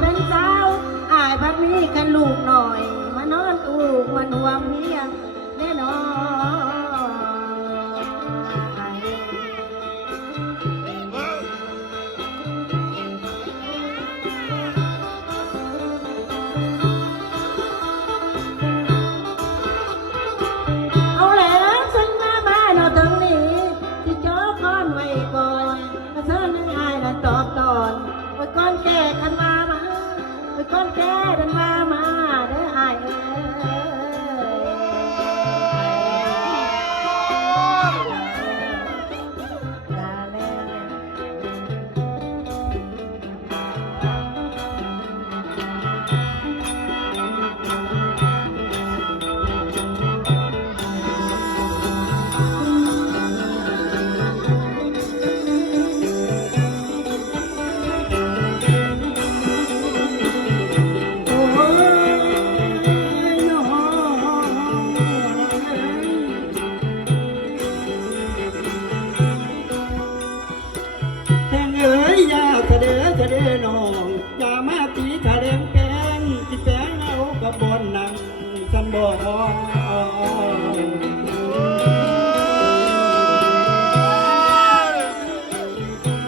เป็นสาวอายพักนี้กันลูกหน่อยมานอนอูกมันห่วงเมียแน่นอนเอาแล้วฉันมาบ้านเราถึงนี้ที่จอก้อนไว้ก่อนถ้าเธอนึกอายนั้นตอบตอนไว้ก้อนแก่กันมาไว้ก้อนแก่ดันมาเด้ออายเอ้เด้อน้องอย่ามาตีทะเลงแกงที่แปงเอากับบนนั่งฉันบอก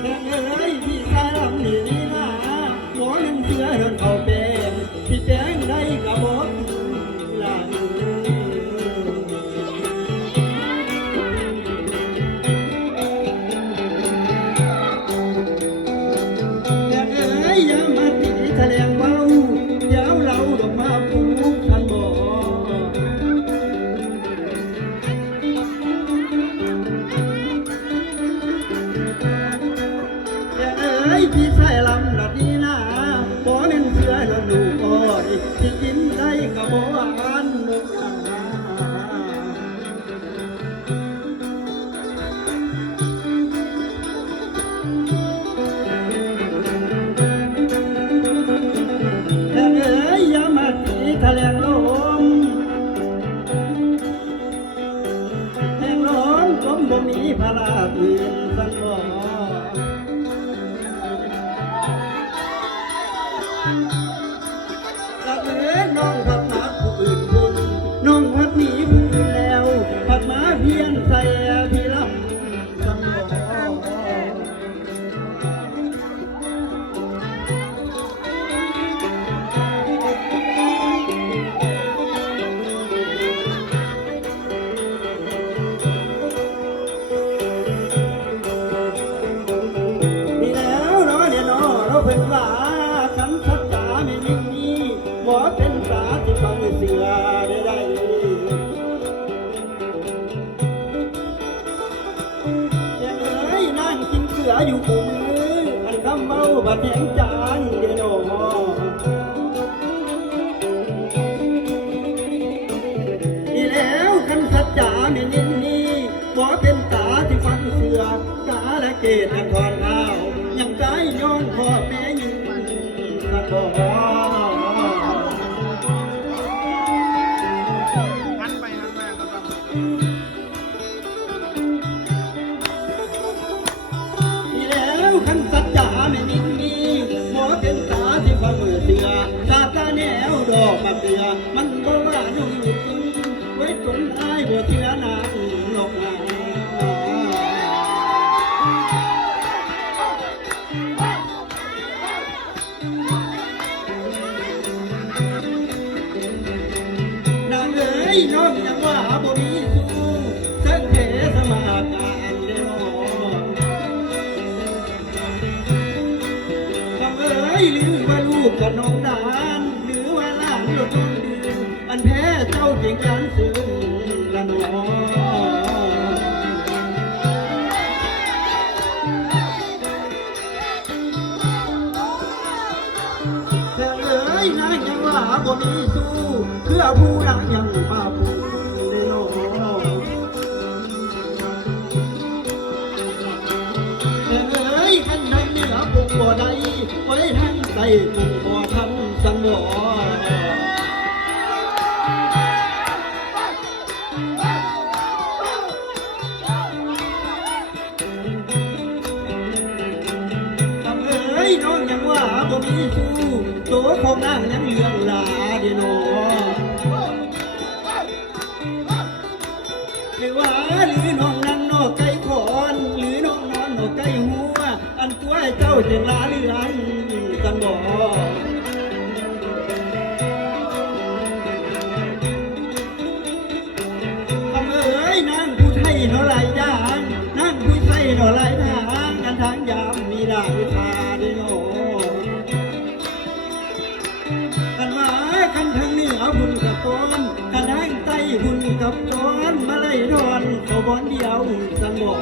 แดงเอ้ยพี่ชายลำนี่นะหัวนั่งเสือเดินเอาเป็นที่แปงได้กับบนหลังอย่ามาตีทะเลงเบาเดี๋ยวเราดอกมาผูกพันบ่พี่ชายลำละดีนะบ่แม่นเสือละหนูอ้อยที่กินได้ก็บ่หวานมุกทะเลงลมแห่งลมจมบ่มีพระราพื้นสันบ่ละเอ๋น้องพัดมาผู้อื่นบุญน้องพัดหนีผู้อื่นแล้วพัดมาเพียงใส่พี่ลำสันบ่เพิ่นว่าคำสัจจาไม่มีบ่เป็นสาที่ฟังเสือได้ยังเอ้ยนั่งกินเสืออยู่คู่มืออันคำเมาบัดแหงจานเดี๋ยวนี่แล้วคำสัจจาไม่มีบ่เป็นสาที่ฟังเสือกาละเกตอันทอนเท้ายังใจย้อนพ่อแม่ยิ่งสักบ่หันไปครับนี่แล้วขันสัจจาไม่มีหมอเป็นตาที่ความมือเสือตาตาแนวดอกมาเสือมันบ่ว่านุ่งอยู่กินไว้จนอายบ่เสือนางหลอกหลานน้องยังว่าบ่มีสู้สังเกตสมาการเด้อคำเอ้ยหรือว่าลูกกับน้องดานหรือว่าหลานรถน้องดื้ออันแพ้เจ้าเก่งการซื้อละน้องแต่เอ้ยนางยังว่าบ่มีสู้เพื่อผู้นางยังมาพูดขันนั้นเหนือปุ่งบ่ได้ไว้ทั้งใส่ปุ่งบ่ทันสังบ่ทำเอ้ยน้องยังว่าบ่มีสู้ ตัวของนางยังเลี้ยงหลาดีโนไม่ว่าหรือน้องนั่งนอกไก่ขอนหรือน้องนอนนอกไก่หัวอันตัวเจ้าเจียงลาเรือนกันบ่ทำเอ๋ยนางผู้ไทยเนาะหลายอย่างนางผู้ไทยเนาะหลายทางกันทางยามมีดาวิชาดีโนกันมากันทางเหนือบุญกับต้นกันทางใต้บุญกับต้นมาไล่ดอนเขาบอนเดียวกันบ่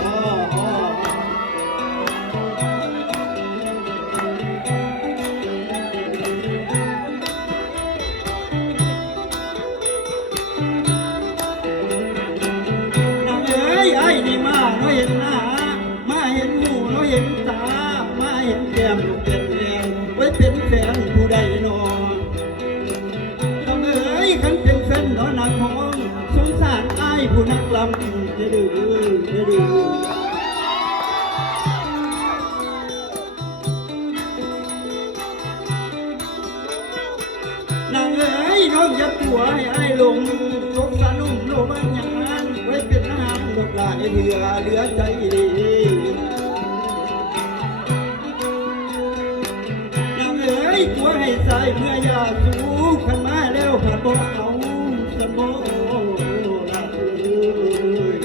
ไอ้นี่มาเนาะเห็นหน้ามาเห็นหูเนาะเห็นตามาเห็นแก้มลูกเป็นแรงไว้เป็นแฟนผู้ใดนอนทำเอ้ยขันเป็นแฟนเนาะนางมองสงสารไอ้ผู้นักลำเดื้อเดื้อนางเอ้ยน้องอย่าตัวให้ไอ้ลงลงสานุ่มโลมันยานไว้เป็นทหารลูกหลานเหลือใจดีนางเอ้ยตัวให้ใส่เมื่อยาสูขันมาแล้วผัดบ่เอาสมโอละเอ้ย